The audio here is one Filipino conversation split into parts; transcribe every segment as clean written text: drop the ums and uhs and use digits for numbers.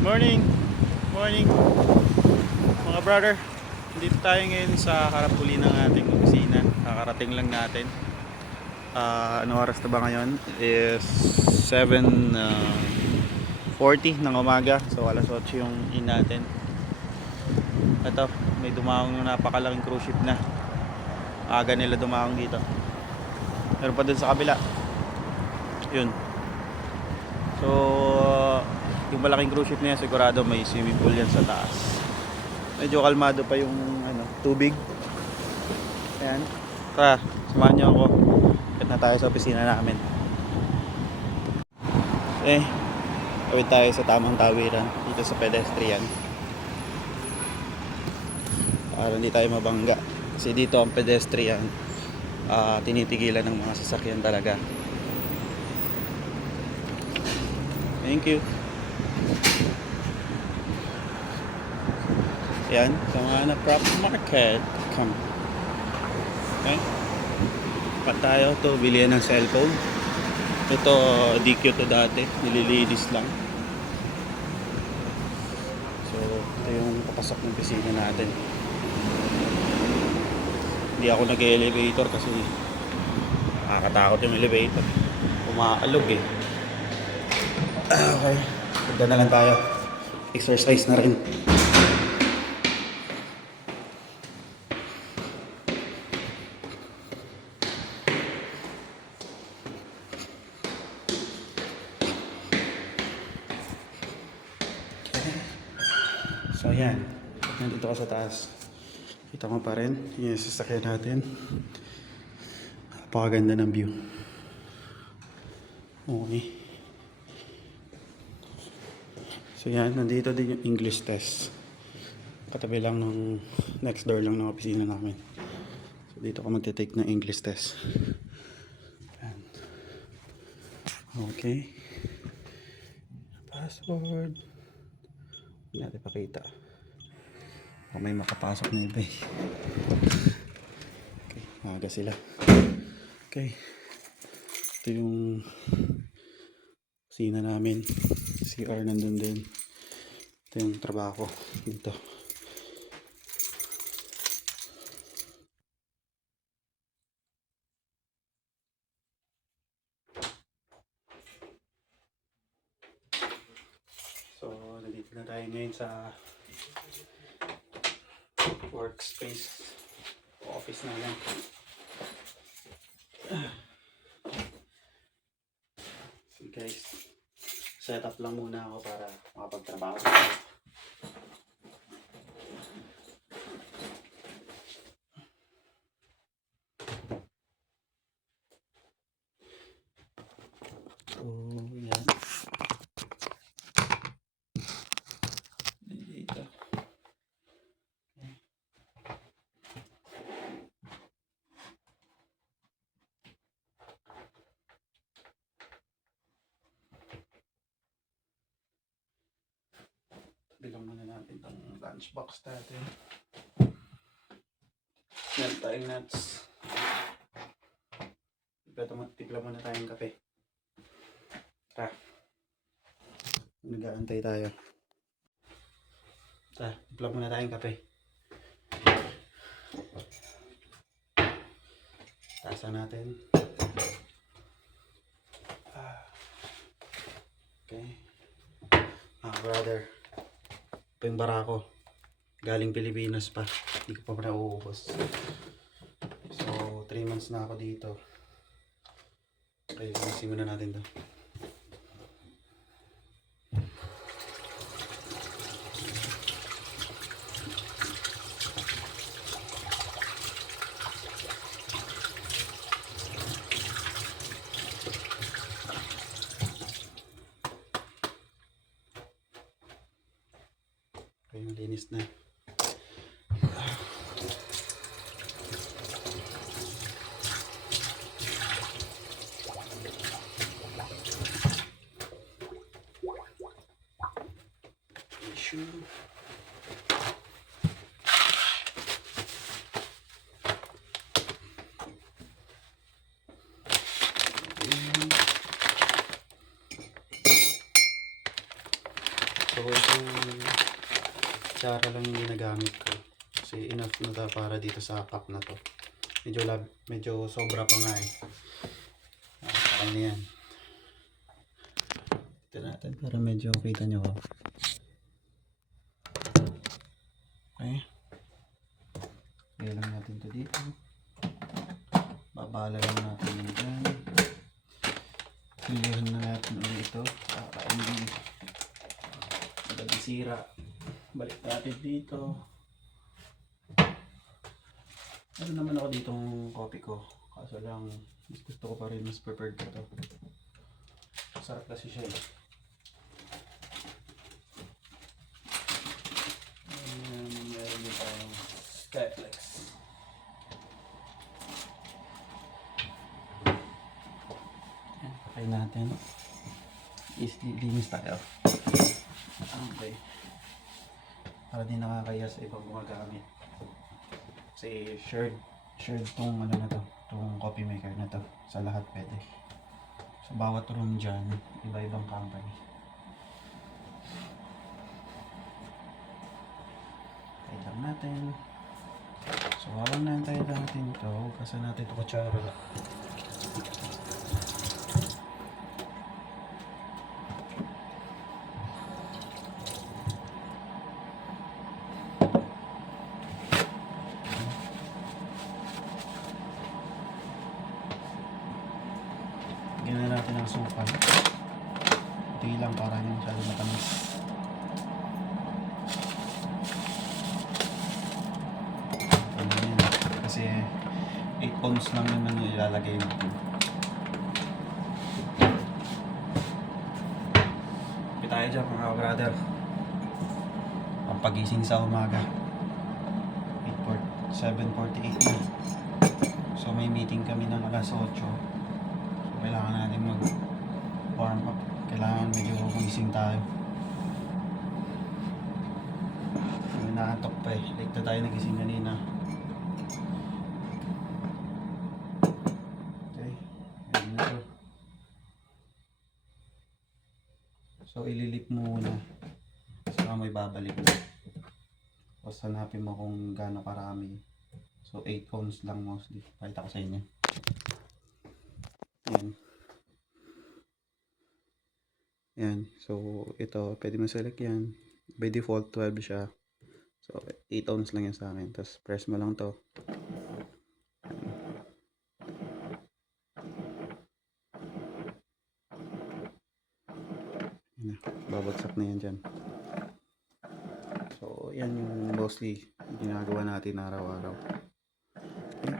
Morning! Morning! Mga brother, dito tayo ngayon sa harap uli ng ating opisina. Kakarating lang natin. Ano oras na ba ngayon? Is 7:40 ng umaga. So alas 8 yung in natin. Ito, may dumaong na napakalaking cruise ship na. Aga nila dumaong dito. Meron pa dun sa kabila. Yun. So yung malaking cruise ship na yan, sigurado may swimming pool yan sa taas. Medyo kalmado pa yung tubig. Ayan. Tara, samahan nyo ako. Ikot na tayo sa opisina namin. Tawid tayo sa tamang tawiran dito sa pedestrian. Para hindi tayo mabangga. Kasi dito ang pedestrian, tinitigilan ng mga sasakyan talaga. Thank you. Yan, sa mga na-prop market, come. Okay? Pa tayo to, bilihan ng cellphone. Ito, DQ to dati, nililinis lang. So, ito yung papasok ng pisina natin. Hindi ako nag-elevator kasi nakakatakot yung elevator. Umaalog eh. Okay, punta na lang tayo. Exercise na rin. So yan, nandito ka sa taas. Kita mo pa rin yung sasakyan natin. Napakaganda ng view. Okay. So yan, nandito din yung English test. Katabi lang ng next door lang ng opisina namin. So dito ka magte-take ng English test. Yan. Okay. Password. Hindi natin pakita. Baka may makapasok na iba eh. Okay, maaga sila. Okay. Ito yung kusina namin. CR nandun din. Ito yung trabaho dito. So, nandito na tayo ngayon sa workspace office na yan. So guys, set up lang muna ako para makapagtrabaho. So, yan. Dito. Bilang muna natin itong lunchbox natin. Yan tayong nuts. Tigla muna tayong kape. Tara. Nag-aantay tayo. Tara, tigla muna tayong kape. Taasan natin. Okay. Brother. Ito yung barako. Galing Pilipinas pa. Hindi ko pa nauubos. So, 3 months na ako dito. Okay, simulan natin to. Okay, malinis na. Issue. So itong tsara lang yung ginagamit ko. Kasi enough na ta para dito sa cup na to. Medyo sobra pa nga eh. Okay na yan. Ito natin para medyo kita nyo ko. Okay. Kaya lang natin to dito. Babala lang natin yun dyan. Pilihan na natin ulit ito. Para hindi sira. Balik natin dito. Ano naman ako ditong coffee ko. Kaso lang, gusto ko pa rin mas prepared ko to. Sarap kasi siya eh. Meron din tayong Skyflex. Pakay natin. Linis tayo. Okay. Para di nakakaya sa ibang gumagamit. Kasi shared tong ano na to, tong coffee maker na to. Sa lahat pwede. Sa bawat room dyan, iba-ibang company. Tayo lang natin. So habang naantay natin to, kasi natin ito kutsara. Gina natin ang suka. Ito lang para hindi masyado matamis. Kasi 8 ounce lang naman yung ilalagay natin. Kapit tayo dyan mga brother. Pampagising sa umaga. 7:48 na. So may meeting kami ng alas 8. So kailangan natin mag warm up. Kailangan medyo gising tayo. May nakatok pa eh. Late na tayo nagising kanina. Okay. Ayan na to. So ililip mo muna. Saka mo ibabalik mo. Tapos hanapin mo kung gaano karami. So 8 ounce lang mostly. Pakita ko sa inyo. Ayan. Ayan. So ito, pwede mo select yan. By default 12 siya. So 8 ounce lang yan sa akin. Tapos press mo lang to. Ayan. Babagsak na yan dyan. So yan yung mostly ginagawa natin araw-araw. Okay.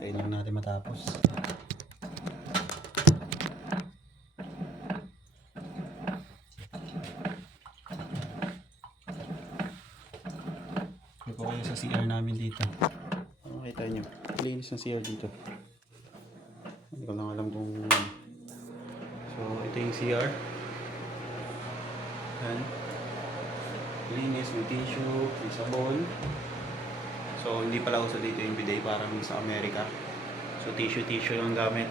Tayo lang natin matapos. Ito kayo sa CR namin dito. Ano makita nyo? Linis ng CR dito. Hindi ko lang alam kung... So ito yung CR. Yan. Linis, may tissue, may sabon. So hindi pala uso dito yung bidet parang sa Amerika. So tissue yung gamit.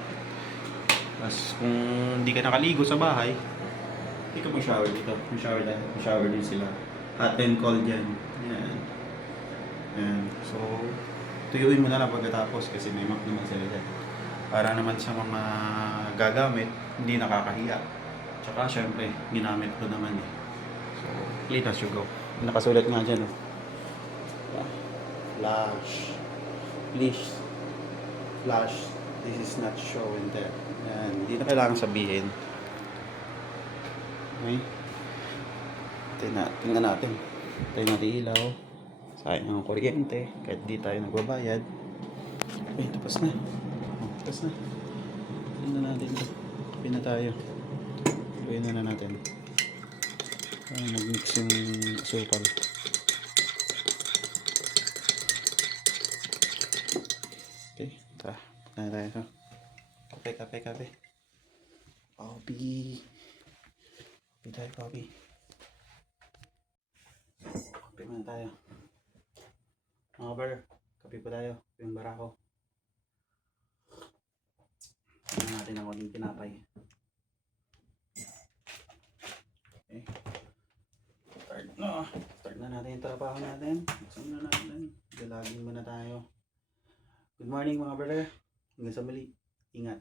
Tapos kung hindi ka nakaligo sa bahay, dito mo shower dito. May shower din sila. Hot and cold yan. Yan. Yan. So tuyuin mo na lang pagkatapos kasi may map naman sila dyan. Para naman sa mga gagamit, hindi nakakahiya. Tsaka syempre, ginamit ko naman eh. So, clean as you go. Nakasulat nga dyan, oh. Flash. Please. Flash. This is not show and tell. Yan. Hindi na kailangan sabihin. Okay. Tingnan natin. Tingnan natin ilaw. Sayang ang kuryente. Kahit di tayo nagbabayad. Okay, tapos na. Tapos na. Tingnan natin ito. Kapi na tayo. Gawin na natin. Mag-mix yung asukal. Okay, tara. Tara tayo. Kape. Coffee. Kape tayo, coffee. Kape muna tayo. Mga bar, kape pa tayo. Yung barako. Tingnan natin ang konting tinapay. No, start na natin yung trabaho natin. Buksan na natin. Galagin muna tayo. Good morning mga brother. Hanggang sa muli. Ingat.